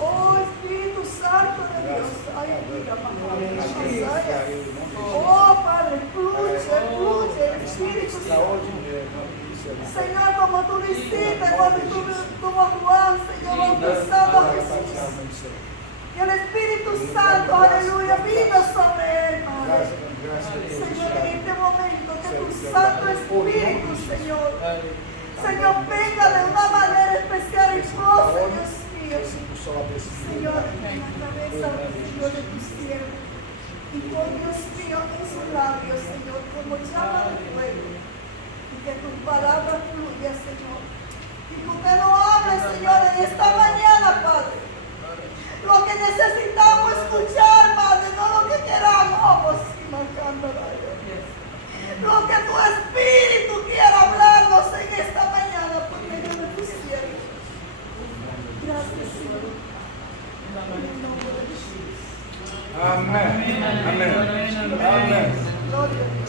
Oh Espíritu Santo de Dios, ay, mira, papá, oh Padre, fluye, Espíritu Santo. Señor, como tú hiciste cuando tuvo Juan, Señor, bautizando a Jesús. Que el Espíritu Santo, aleluya, vino sobre él, Padre. Señor, en este momento, que tu Santo Espíritu, Señor, Señor, venga de una manera especial y goce, Dios mío. Señor, en la cabeza de tu siervo. Y con Dios mío en sus labios, Señor, como llama de fuego. Y que tu palabra fluya, Señor. Y tú que lo hables, Señor, en esta mañana, Padre. Lo que necesitamos escuchar, Padre, no lo que queramos, lo que tu Espíritu quiera hablarnos en esta mañana por medio de tu siervo. Gracias, Señor. En el nombre de Jesús. Amén. Amén. Amén. Gloria a Dios.